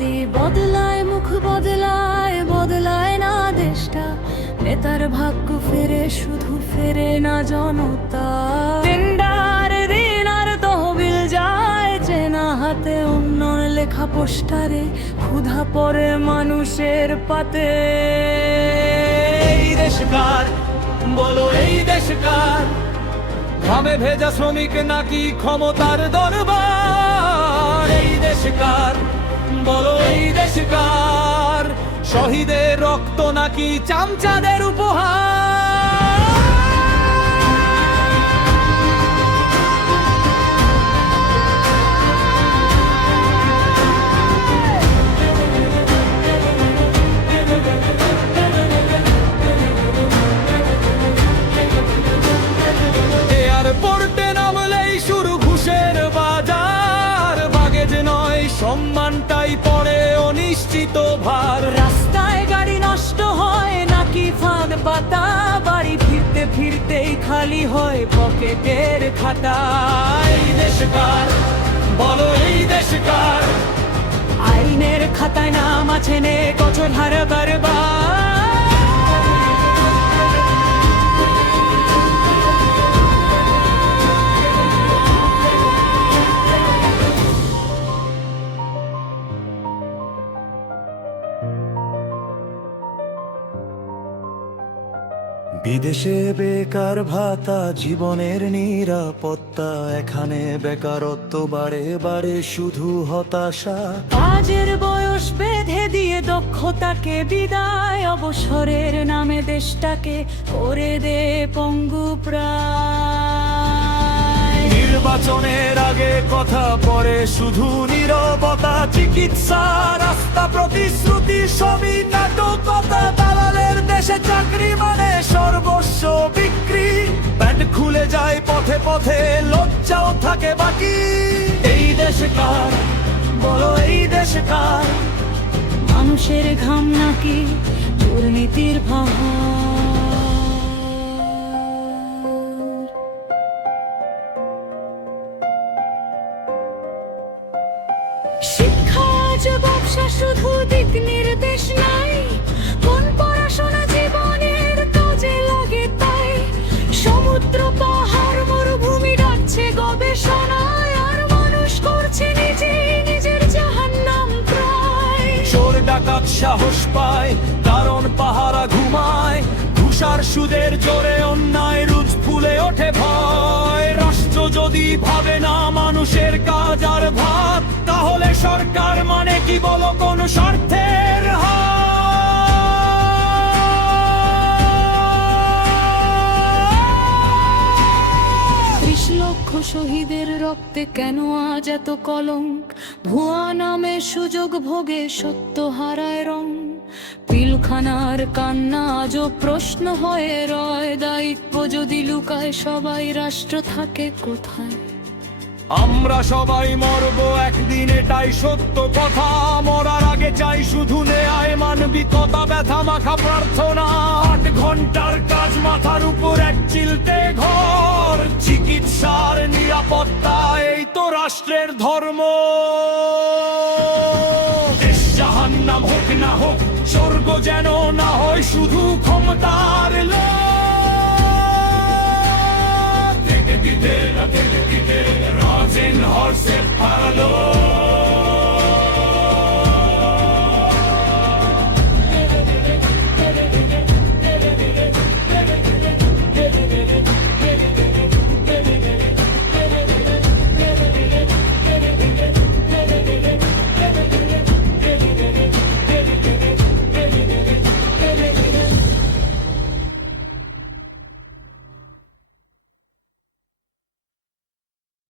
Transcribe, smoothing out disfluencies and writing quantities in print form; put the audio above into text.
যদি বদলায় মুখ বদলায়, বদলায় না দেশটা। নেতার ভাগ্য ফেরে, শুধু ফেরে না জনতা। টেন্ডার দিন আর তহবিল যায় চেনা হাতে, উন্নয়ন লেখা পোস্টারে, ক্ষুধা পড়ে মানুষের পাতে। এই দেশ কার, বলো এই দেশ কার? ঘামে ভেজা শ্রমিক নাকি ক্ষমতার দরবার? এই দেশ কার, বলো এই দেশ কার? শহীদের রক্ত নাকি চামচাদের উপহার? এয়ারপোর্টে নামলেই শুরু ঘুষের বাজার, বাগেজ নয় সম্মানটাই পড়ে অনিশ্চিত ভার। রাস্তায় গাড়ি নষ্ট হয় নাকি ফাঁদ পাতা, বাড়ি ফিরতে ফিরতেই খালি হয় পকেটের খাতা। এই দেশ কার, বলো এই দেশ কার? আইনের খাতায় নাম আছে নে কচর হার কারবার। বিদেশে বেকার ভাতা, জীবনের নিরাপত্তা, এখানে বেকারত্ব বাড়ে বাড়ে শুধু হতাশা। কাজের বয়স বেঁধে দিয়ে দক্ষতাকে বিদায়, অবসরের নামে দেশটাকে করে দে পঙ্গু প্রায়। নির্বাচনের আগে কথা পরে শুধু নীরবতা, চিকিৎসা রাস্তা প্রতিশ্রুতি সবই নাটকতা। দালালের দেশে চাকরি মানে সর্বস্ব বিক্রি, প্যান্ট খুলে যায় পথে পথে, লজ্জাও থাকে বাকি। এই দেশ কার, বলো এই দেশ কার? মানুষের ঘাম নাকি দুর্নীতির পাহাড়? শিক্ষা যে ব্যবসা, শুধু দিক নির্দেশ নাই। কোন পড়াশোনা জীবনের কাজে লাগে তাই। সমুদ্র পাহাড় মরুভূমি ডাকছে গবেষণায়, আর মানুষ করছে নিজের জাহান্নাম প্রায়। চোর ডাকাত সাহস পায় কারণ পাহারা ঘুমায়, ঘুষার সুদের জোরে অন্যায় রুজ ফুলে ওঠে ভয়। রাষ্ট্র যদি ভাবে না মানুষের কাজ আর ভাত, তাহলে সরকার মানে কি বলো কোন স্বার্থের হাত? 30 লক্ষ শহীদের রক্তে কেন আজ এত কলঙ্ক? ভুয়া নামে সুযোগ ভোগে সত্য হারায় রং। পিলখানার কান্না আজও প্রশ্ন হয়ে রয়, দায়িত্ব যদি লুকায় সবাই, রাষ্ট্র থাকে কোথায়? আমরা সবাই মরবো একদিন, এটাই সত্য কথা। মরার আগে চাই শুধু ন্যায়, মানবিকতা, ব্যথা মাখা প্রার্থনা। 8 ঘন্টার কাজ, মাথার উপর এক চিলতে ঘর, চিকিৎসার নিরাপত্তা, এই তো রাষ্ট্রের ধর্ম। দেশ জাহান্নাম হোক না হোক, স্বর্গ যেন না হয় শুধু ক্ষমতার লোভ। Rasen har sett